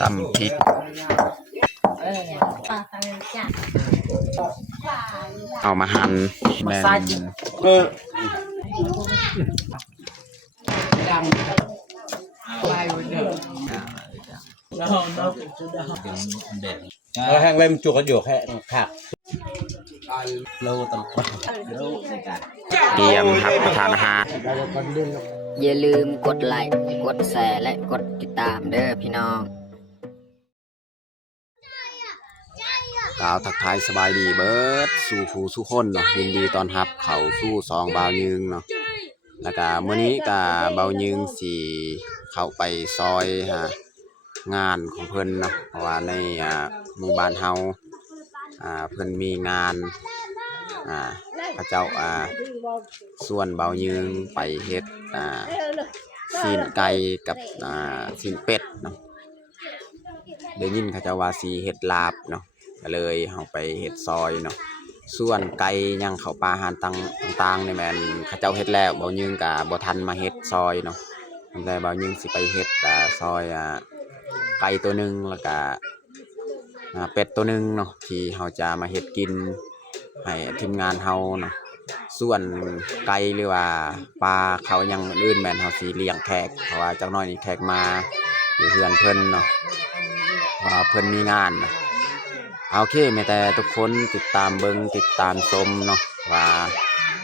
ตำพริกเอามาหั่นแมนแห้งเล่มจุกกระโยกแห้งผักโลตลอด เตรียมรับประทานอาหาร อย่าลืมกดไลค์กดแชร์และกดติดตามเด้อพี่น้องกล่าวทักทายสบายดีเบิร์ดสู่ผู้สู่คนเนาะยินดีตอนรับเขาสู่สองบ่าวยึงเนาะแล้วก็มื้อนี้ก็บ่าวยึงสิเข้าไปซอยงานของเพิ่นเนาะเพราะว่าในหมู่บ้านเฮาเพิ่นมีงานพระเจ้าส่วนบ่าวยึงไปเฮ็ดซีนไก่กับซีนเป็ดเนาะได้ยินเขาเจ้าว่าสิเฮ็ดลาบเนาะก็เลยเฮาไปเฮ็ดซอยเนาะส่วนไก่ยังเข้าป่าหารต่างๆนี่แม่นเขาเจ้าเฮ็ดแล้วบ่าวยึงก็บ่ทันมาเฮ็ดซอยเนาะตั้งแต่บ่าวยึงสิไปเฮ็ดซอยไก่ตัวนึงแล้วก็เป็ดตัวนึงเนาะที่เฮาจะมาเฮ็ดกินให้ทีมงานเฮาเนาะส่วนไก่หรือว่าปลาเขายังอื่นแม่นเฮาสิเลี้ยงแขกเพราะว่าจักหน่อยนี่แขกมาอยู่เฮือนเพิ่นเนาะว่าเพิ่นมีงานนะโอเคแม้แต่ทุกคนติดตามเบิ่งติดตามชมเนาะว่า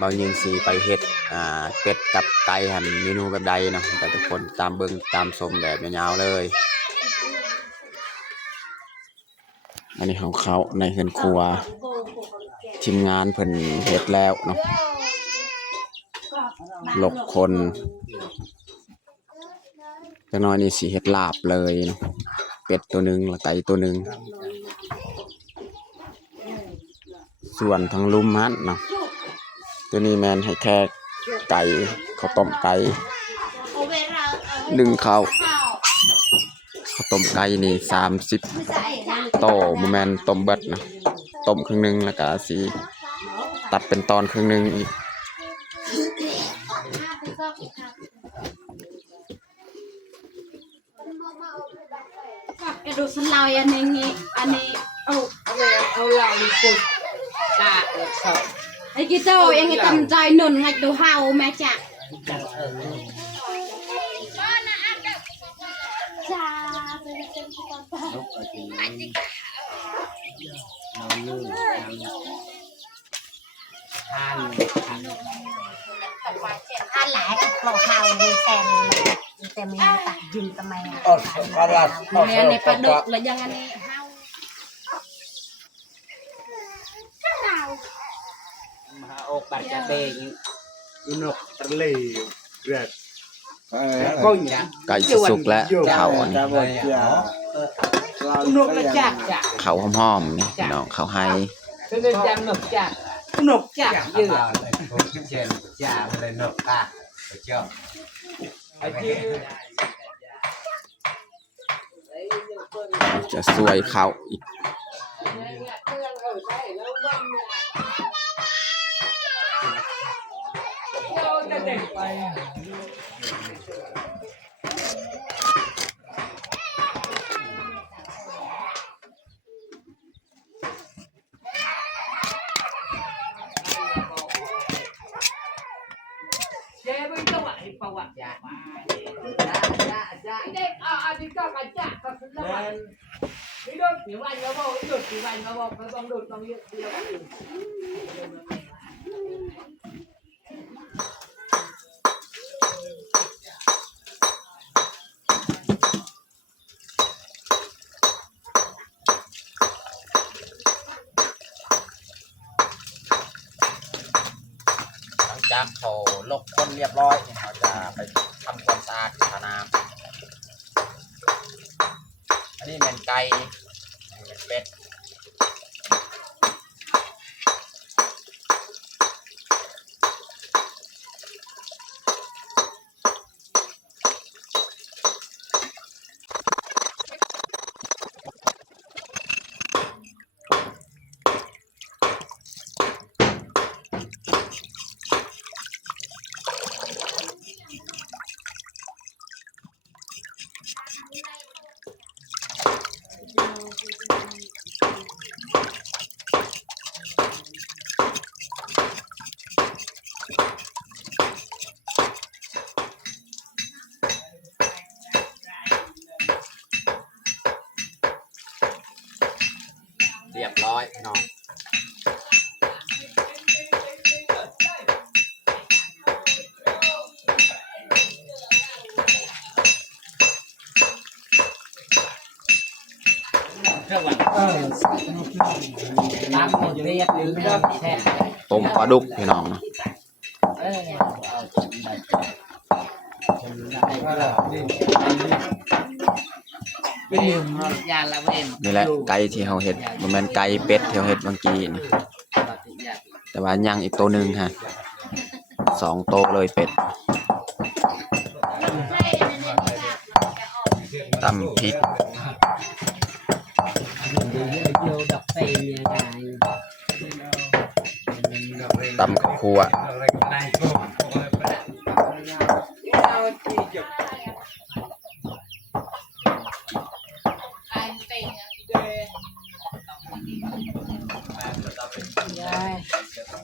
บ่าวยึงสิไปเฮ็ดเป็ดกับไก่หั่นเมนูแบบใดเนาะแต่ทุกคนตามเบิ่งตามชมแบบยาวๆเลยอันนี้ของเขาในเฮือนครัวทีมงานเพิ่นเฮ็ดแล้วเนาะหลกคนจักหน่อยนี่สิเฮ็ดลาบเลยเนาะเป็ดตัวนึงแล้วไก่ตัวนึงส่วนทางลุมฮั่นเนาะตัวนี้แม่นให้แค่ไก่ข้าวต้มไก่1ข้าวต้มไก่นี่30โตบ่แม่นต้มเบิดนะต้มครึ่งนึงแล้วก็สิตัดเป็นตอนครึ่งนึงอีกกระดูกสันลอยอันนี้เอาลอยปุดตาสองไอ้กิโต้ยังไงตำใจหนุนไงตัวเฮาแม่จักท่านหลายกับโปรข้าวมีแซมแต่ไม่ตัดยืนทำไมเรียนในปลาดุกแล้วยังอันนี้เฮามาอกปัดจะเตงนกทะเลเรือก็อย่าง ไก่สุกและข้าวอ่อนนกกระจักจ้ะ ข้าวหอมๆนี่พี่น้องข้าวไฮ เป็นจำนกจักยืดเช่นจ่าเลยนกตาเจ้าไอ้ที่จะสวยข้าวอีกจากเขาลกคนเรียบร้อยเขาจะไปทำความสะอาดสนามอันนี้เป็นไก่เป็นเป็ด เ อยพี่น้องน้ำมันเรียบหรือน้ำแช่ ต้มปลาดุกพี่น้องเนาะนี่แหละไก่ที่เราเห็ดมันเป็นไก่เป็ดที่เราเห็ดเมื่อกี้นี่แต่ว่ายังอีกตัวหนึ่งฮะ2 โตวเลยเป็ดตำพริกตำข้าวคั่ว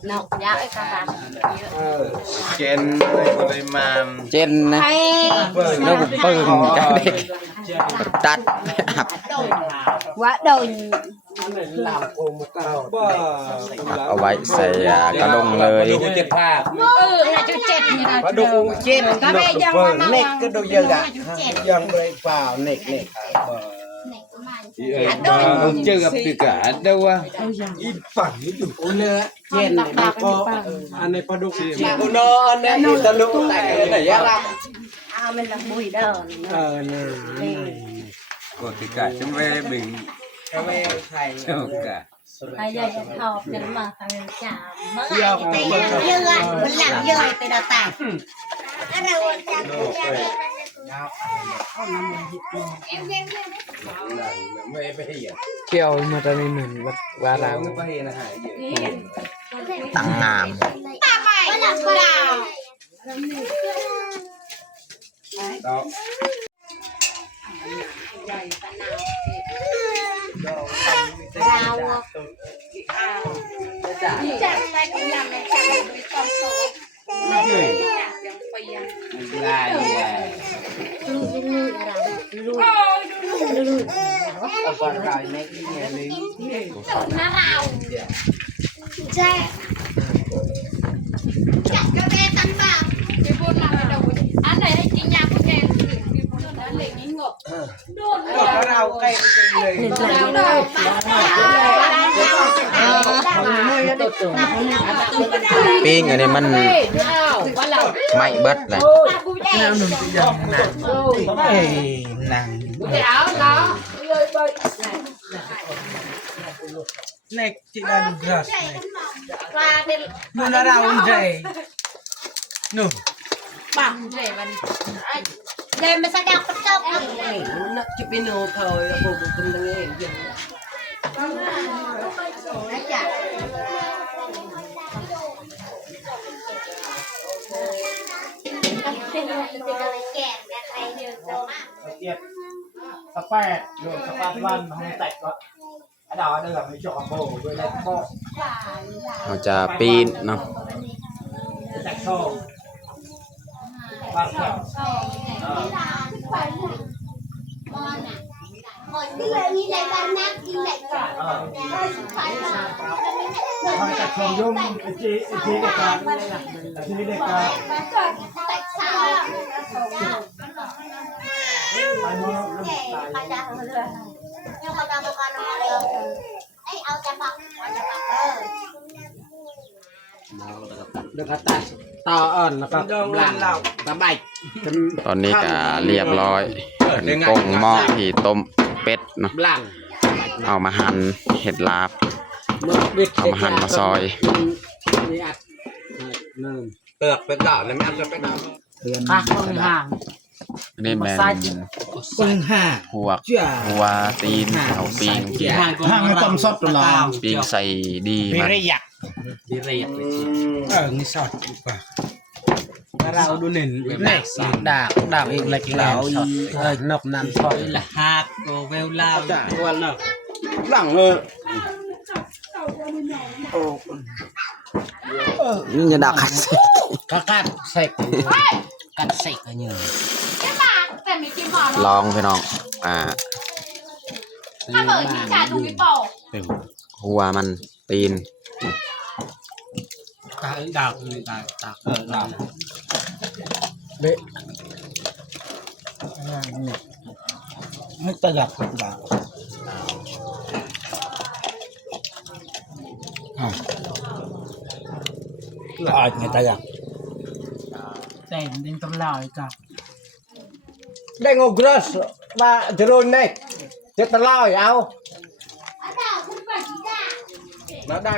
nọc giá ấy các bạn เจนปริมาณ เจนนะแล้วก็ปืนกันเด็กตัดหับ quá đời เอาไว้ใส่กระดงเลย เจ็ดผ้า là chú chết như nào ปลาดุกเจ็ด các bé dân mà nào เน็กก็ดูเยอะอะยังไปเปล่าเน็กต้องเจอกับตึกอะเดี๋ยวว่าอีฝั่งนี้ดูเนื้อเจนแล้วก็อันในปลาดุกที่กูนอนเนี่ยตะลุแต่ไหนอะ à mình là mùi đờn เนี่ยก็ตึกอะจะไม่บึงจะไม่ใช่เจ้ากะ ai giờจะhọc thì mà thằng chả mới lại thì dư á mình làm dư từ đầu tài ở đâu chẳngเกี่ยวมาตอนนี้หนึ่งว่าเราตั้งงาม anh này hay chỉ nhà của em đã liền những ngục đồnเราใกล้เลย ปิ้งอันนี้มันไม่เบิดเลย นัง áo đó เน็กที่เราดูกราส qua đi นู่นเราใจนู่น bằng rể và lên mà sao đeo con trâu nó chỉ biết nô thôi bộ bộ tâm linh ấy sắp phẹt rồi sắp ăn văn không tạch quá cái đó đây là mấy chỗ bổ với lại bộ เราจะปีนเนาะ tạch thô bác kẹo không tạch thô dung chị đẹp cả chị đẹp cả ai mua nhưng mà đâu con nó được ấy ao chả bọc được cả ta to ẩn là có làm tấm bạch ตอนนี้ก็เรียบร้อยเป็นกงหม้อที่ต้มเป็ดเนาะ blanc เอามาหั่นเห็ดลาบ เอามาหั่นมาซอย เตือกเป็นดอกแล้วไม่เอาจะเป็นดอก khác không hàng อันนี้แมน ซึ่งห้า พวกหัวตีนเอาปิ้งกิน hàng cái tôm sốt rồi là ปิ้งใส่ดีมาก ดีเรียกนี่สอดดีกว่าเราดูเน้นเล็กดาบอีกเล็กแล้วนกน้ำซอยละหักโกเวลลาวตัวเนาะหลังเลย นี่จะดัก ก็กัดเสกกัดเสกกันเยอะ cái bà tại mấy cái mỏ ลองพี่น้อง ถ้าเปิดที่จ่ายตรงนี้เปล่า โห หัวมันตีน ตาดาวนี่ตาตาดาว ไม่ตะหยักดาวอาจจะตะหยัก แต่ดึงตำลายจ้ะ ได้งกรัสว่าจะโดนได้จะตะลอยเอาแล้วได้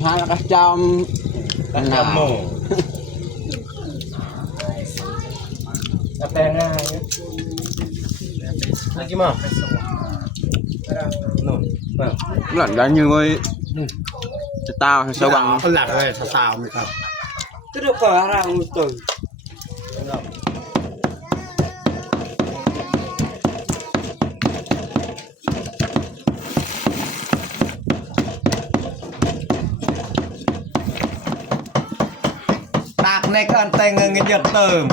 พาแล้วก็จอมกันหนาว แต่ง่ายนะกี่โมงนู่น หลังกันnhư vớiจะtao sao bằng หลักเลยสาวๆไหมครับก็ดูก่อนเราตื่นตากในการแต่งเงินเยอะเติม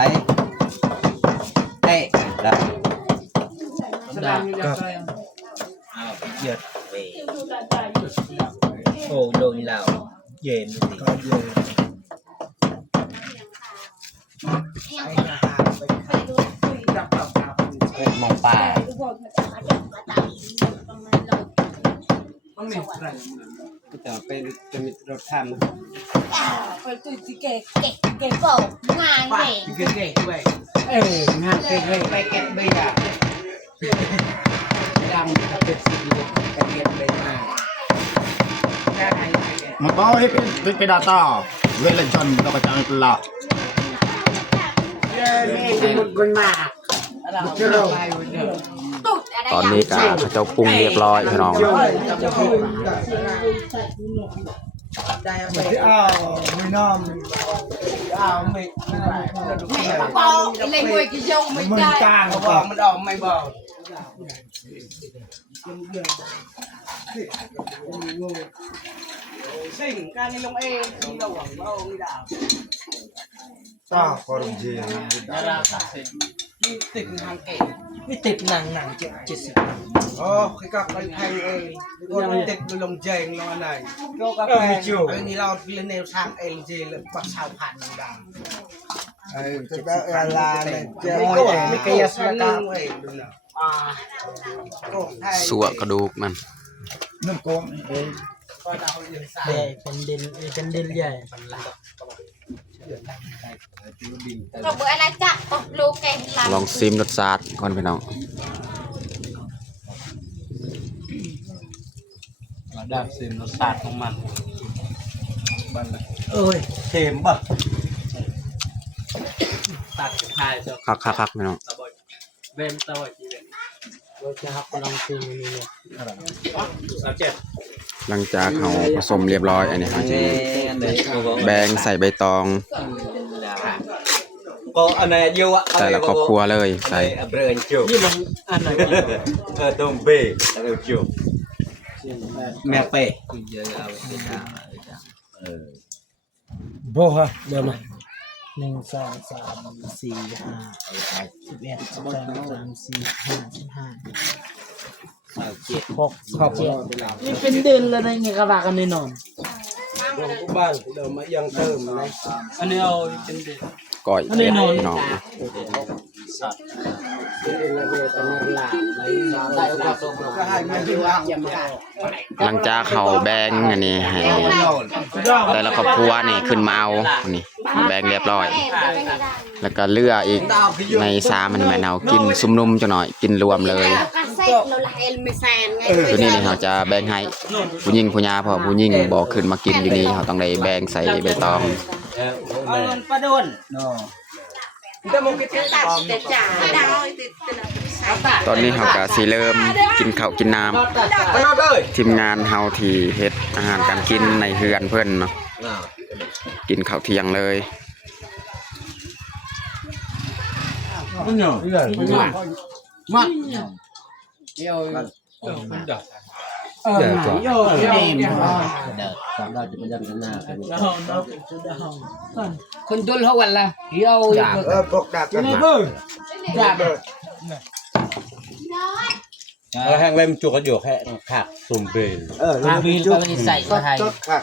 đấy đây là giật về hồ đồn lào về mong bàจะเป็นจะมีรถทำ ไปตุ่ยเก๋โป่งานเก๋ เก๋ๆด้วย งานเก่งเลยไปเก็บใบดาบดำเป็นสีไปเก็บใบมามันก็ให้เป็นดาต้าเวลาจนเราก็จะเอาหลักตอนนี้ก็เขาเจ้าปรุงเรียบร้อยพี่น้อง ไม่น้อมไม่ ปอเล่นมวยกี่โยงไม่ มึง ได้ กลางบอกมันออกไม่บอกสิ่งการในลงเองที่เราหวังว่าไม่ได้ต้าคอร์จีดาราตัดสินนี่ติดหนังเก่งนี่ติดหนัง70อ๋อคือกับไปแพงเองนี่ติดลงเจงลงอะไรก็กับแพงอันนี้เราเล่นแนวทางเองเจเลยปักชาวพันธุ์ดังจะได้อะไรเนี่ยจะไม่เกี่ยวกับการเองดูนะสัวกระดูกมัน นึ่งโกงเองก็เราเรียนสายเป็นดินใหญ่ จบเบอร์อะไรจ้ะตบลูกแกงล ลองซิมรสชาติก่อนพี่น้อง เราได้ซึมรสชาติของมันบ้านละ เอ้ยเข็มป่ะ ตัดท้ายจะ คักพี่น้อง ตะบอยเวนตะบอยจีเวนเราจะหับลองซึมนี่เนี่ย37 หลังจากเขาผสมเรียบร้อยอันนี้เขาจะแบ่งใส่ใบตอง ก็อันไหนเยอะ แต่ละครอบครัวเลยใส่ เบรนจู นี่ลงอันไหนกัน ตรงเบรแล้วจูแม่เป้เยอะเอาไปทำโบฮะเดี๋ยวมา1 2 3 4 5 11 12 นี่เป็นเดือนแล้วนะไงกระบะกันแน่นอน บ้านเดี๋ยวมายังเติมนะ อันนี้เอาเป็นเดือน ก้อยเป็ดพี่น้อง ก็ให้ไม่ได้ว่าอย่ามา หลังจากเขาแบ่งอันนี้ให้แต่ละครอบครัวนี่ขึ้นมาเอานี่แบ่งเรียบร้อย แล้วก็เลือกอีกในซามันแม่นเอากินซุ่มนุ่มจังหน่อยกินรวมเลย ำกระเซ็กเราละเอลไม่แซนไง ตัวนี้นี่เขาจะแบ่งให้ผู้หญิงผู้หญิงเพราะผู้หญิงบ่ขึ้นมากินอยู่นี่เขาต้องได้แบ่งใส่ใบตอง เอาเงินปลาโดนแต่มองกินตัดแต่จ่าดาว ตอนนี้เขาก็สิเริ่มกินข้าวกินน้ำ มันเอาเลย ทีมงานเฮาที่เฮ็ดอาหารการกินในเฮือนเพิ่นเนาะกินข้าวเที่ยงเลย มันเหรอมันเหรอ มัดเดี๋ยวมันดับ คนดลเขาวันละเฮียว bọc đạp cái này แห้งเล่มจุกก็อยู่แค่ขาดตุ่มเบล มาวิลก็ไม่ใส่ก็ให้ tốt khác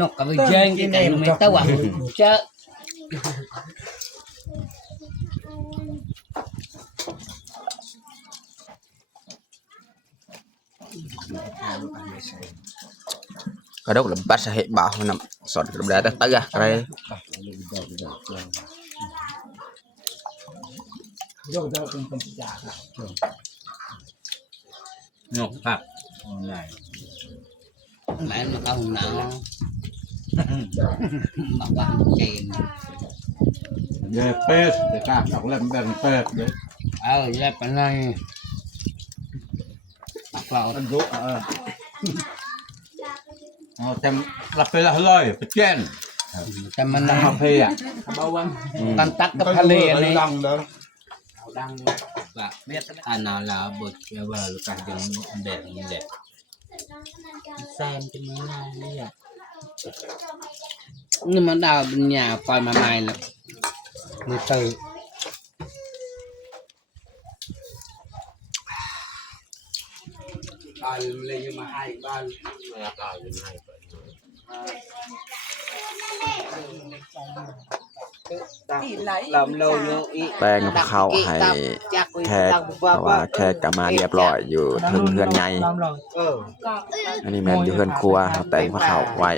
นกกับไปเจงกินแต่ไม่เต้าอ่ะเจอ cái đó là bắt sẽ hệ bảo nằm sọt cái đá tới tới à cái ngọc hạt mẹ nó cao hùng nặng bảo bạn chèn về pet để cả đọc làm bằng pet đấy dẹp cái này vào ăn rũ tem là pet là hơi pet chenแต่มัน đang học phê à ตันตักกับทะเลนี่ đằng đó ดังแบบเม็ดอันนั้นละบดเยาวลูกค้ายังแดงแดงแซมเป็นยังไงเนี่ยนี่มันดาวเป็นหยาไฟมาใหม่แล้วมือตื่นบ้านเลยยังมาให้บ้านlàm lâu nữa แป้งกับข้าวให้แขกเพราะว่าแขกก็มาเรียบร้อยอยู่ถึงเพื่อนใหญ่อันนี้แม่นอยู่เพื่อนครัวเขาแต่งพระข้าวไว้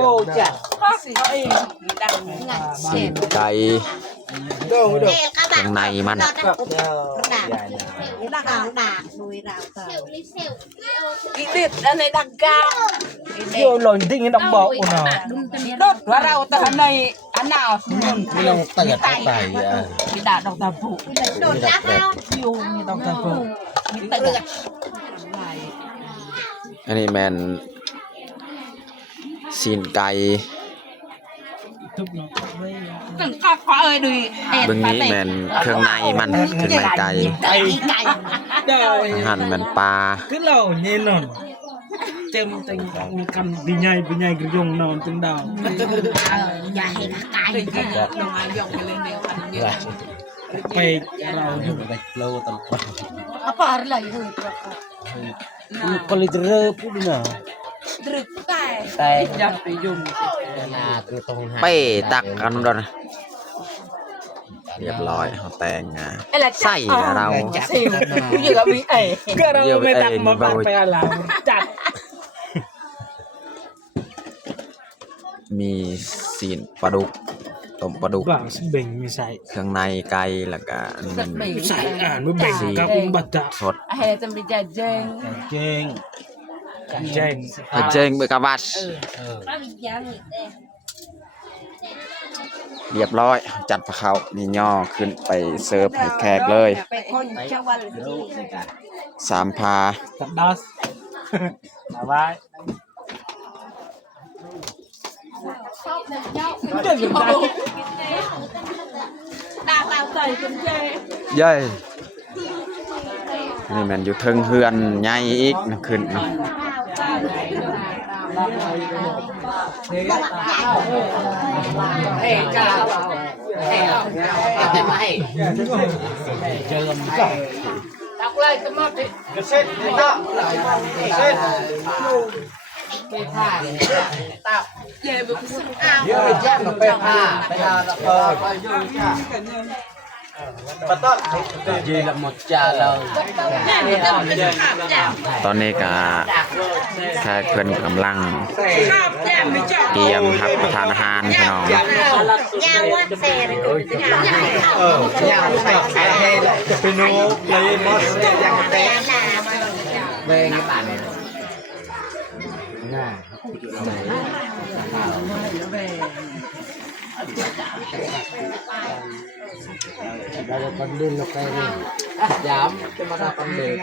ô chà สีนไก่ đâu đâu เครื่องในมัน đạp đuôi rào tờ cái tiết anh này đặc ca vô lồn tinh đọc bộ của nó đốt và rau tờ này anh nàoไม่ต้องเติร์ดเข้าไปอ่ะ bị đả độc tà phụ đột đáp ao nhiều như độc tà phụ bị tận lại อันนี้แม่นสีนไก่ từng có khóa ơi đùi เบิ่งนี้แม่นเครื่องในมันเครื่องในไก่ cày cày หั่นแม่นปลา cứ lầu như nòn chém tinh cầm bị nhai cái dùng nòn từng đầu dài cày phải rau ไปโลตำปลา apa lagi hui kalau jeruk pun na rực cài แต่ dập bị dùng นาคือตรงหา เป้ตักกันดอนเรียบร้อยเขาแต่งงาน là ใส่เรา xỉu cũng như là bị ẩy cái rau Nhiều mới cái đặt em mà vào- bạn phải làm chặt มีสีนปลาดุกต้มปลาดุก bảo bình mới xài เครื่องในไก่แล้วก็อันนี้ xài mới bình các cũng bật tạ สด hay là trong bị chà dên chênh ไปเจิงเบกาบัสเรียบร้อย จัดปลาเขานี่ย่อขึ้นไปเสิร์ฟให้แขกเลย con cho vào 3 พา thật đắt là vai đạp vào tẩy cũng chê เย้นี่มันอยู่เทิงเฮือนใหญ่อีกนะขึ้นนะ Ê, chào. Ê, mày. Chơi làm gì? Đọc lại cái mắt đi. xếp xếp Tao. về vực sưng ao Giờ chắc nó bê hà. Bê hà là gì là một trà lời. ตอนนี้ก็แขกเพิ่นกำลังเตรียมรับประทานอาหารพี่น้อง nhau quá xe này nhau xài hay là cái pino lấy mất nhau té Về cái bản này. Nè. Đây là con đun lục cây đi. Dám, cái mà ra con đun.